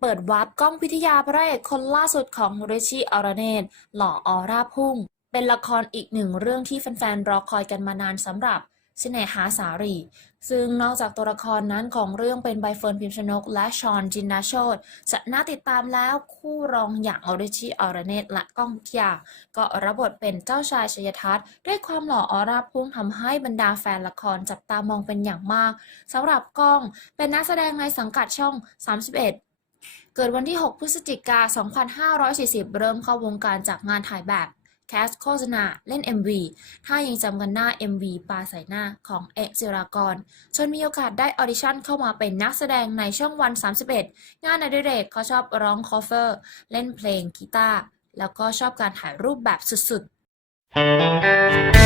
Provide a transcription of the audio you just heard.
เปิดวาร์ปกล้องพิทยาพระเอกคนล่าสุดของริชี่อรเนตหล่อออร่าพุ่ง เป็นละครอีกหนึ่งเรื่องที่แฟนๆรอคอยกันมานานสำหรับเสน่หาสารี ซึ่งนอกจากตัวละครนั้นของเรื่องเป็นใบเฟิร์นพิมชนก และชอนจินดาโชตจะน่าติดตามแล้วคู่รองอย่างอริชี่อรเนตและก้องพิยา ก็รับบทเป็นเจ้าชายชยทัศน์ ด้วยความหล่อออร่าพุ่งทำให้บรรดาแฟนละครจับตามองเป็นอย่างมากสำหรับก้องเป็นนักแสดงในสังกัดช่อง 31 เกิดวันที่ 6 พฤศจิกา 2540 เริ่มเข้าวงการจากงานถ่ายแบบแคสโฆษณาเล่น MV ถ้ายังจำกันหน้า MV ปลาใส่หน้าของเอกจิรากรจนมีโอกาสได้ออดิชั่นเข้ามาเป็นนักแสดงในช่องวัน 31 งานอดิเรกเขาชอบร้องคอฟเฟอร์ เล่นเพลงกีตาร์แล้วก็ชอบการถ่ายรูปแบบสุดๆ